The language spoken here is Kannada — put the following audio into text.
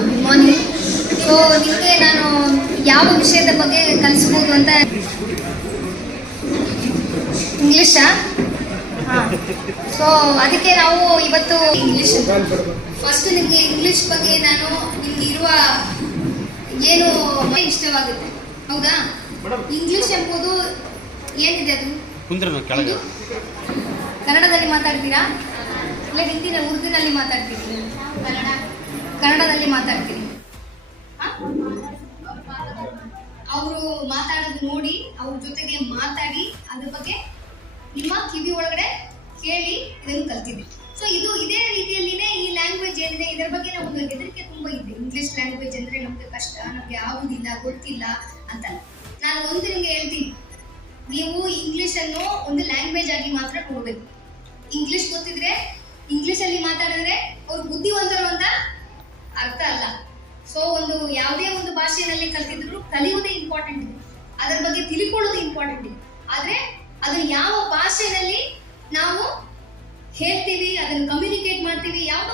ಗುಡ್ ಮಾರ್ನಿಂಗ್ ಸೊ ನಿಮಗೆ ನಾನು ಯಾವ ವಿಷಯದ ಬಗ್ಗೆ ಕಲಿಸ್ಬೋದು ಅಂತ ಇಂಗ್ಲೀಷಾ ಹಾಂ. ಸೊ ಅದಕ್ಕೆ ನಾವು ಇವತ್ತು ಇಂಗ್ಲೀಷ್ ಫಸ್ಟ್ ನಿಮಗೆ ಇಂಗ್ಲಿಷ್ ಬಗ್ಗೆ ನಾನು ನಿಮ್ಗೆ ಇರುವ ಏನು ಇಷ್ಟವಾಗುತ್ತೆ? ಹೌದಾ? ಇಂಗ್ಲೀಷ್ ಎಂಬುದು ಏನಿದೆ ಅದು? ಕುಂದ್ರೆ ಕೆಳಗೆ. ಕನ್ನಡದಲ್ಲಿ ಮಾತಾಡ್ತೀರಾ? ಇಲ್ಲ ಹಿಂದಿನ ಉರ್ದಿನಲ್ಲಿ ಮಾತಾಡ್ತೀರಿ? ಕನ್ನಡ. ಕನ್ನಡದಲ್ಲಿ ಮಾತಾಡ್ತೀನಿ. ಅವರು ಮಾತಾಡೋದು ನೋಡಿ, ಅವ್ರ ಜೊತೆಗೆ ಮಾತಾಡಿ, ಅದ್ರ ಬಗ್ಗೆ ನಿಮ್ಮ ಕಿವಿ ಒಳಗಡೆ ಕೇಳಿ, ಇದನ್ನು ಕಲ್ತಿದ್ವಿ. ಸೊ ಇದು ಇದೇ ರೀತಿಯಲ್ಲಿನೇ ಈ ಲ್ಯಾಂಗ್ವೇಜ್ ಏನಿದೆ, ಇದರ ಬಗ್ಗೆ ನಮ್ಗೆ ಹೆದರಿಕೆ ತುಂಬಾ ಇದೆ. ಇಂಗ್ಲಿಷ್ ಲ್ಯಾಂಗ್ವೇಜ್ ಅಂದ್ರೆ ನಮ್ಗೆ ಕಷ್ಟ, ನಮ್ಗೆ ಆಗುದಿಲ್ಲ, ಗೊತ್ತಿಲ್ಲ ಅಂತ. ನಾನು ಒಂದು ನಿಮ್ಗೆ ಹೇಳ್ತೀನಿ. ನೀವು ಇಂಗ್ಲಿಷ್ ಅನ್ನು ಒಂದು ಲ್ಯಾಂಗ್ವೇಜ್ ಆಗಿ ಮಾತ್ರ ನೋಡ್ಬೇಕು. ಇಂಗ್ಲಿಷ್ ಗೊತ್ತಿದ್ರೆ ಇಂಗ್ಲಿಷ್ ಅಲ್ಲಿ ಮಾತಾಡಿದ್ರೆ ಅವ್ರು ಬುದ್ಧಿವಂತರು ಅಂತ ಯಾವುದೇ ಒಂದು ಭಾಷೆಯಲ್ಲಿ ಕಲ್ತಿದ್ರು ಕಲಿಯುವುದೇ ಇಂಪಾರ್ಟೆಂಟ್ ಇದೆ. ಅದರ ಬಗ್ಗೆ ತಿಳ್ಕೊಳ್ಳೋದು ಇಂಪಾರ್ಟೆಂಟ್ ಇದೆ. ಆದ್ರೆ ಅದು ಯಾವ ಭಾಷೆಯಲ್ಲಿ ನಾವು ಹೇಳ್ತೀವಿ, ಅದನ್ನು ಕಮ್ಯುನಿಕೇಟ್ ಮಾಡ್ತೀವಿ, ಯಾವ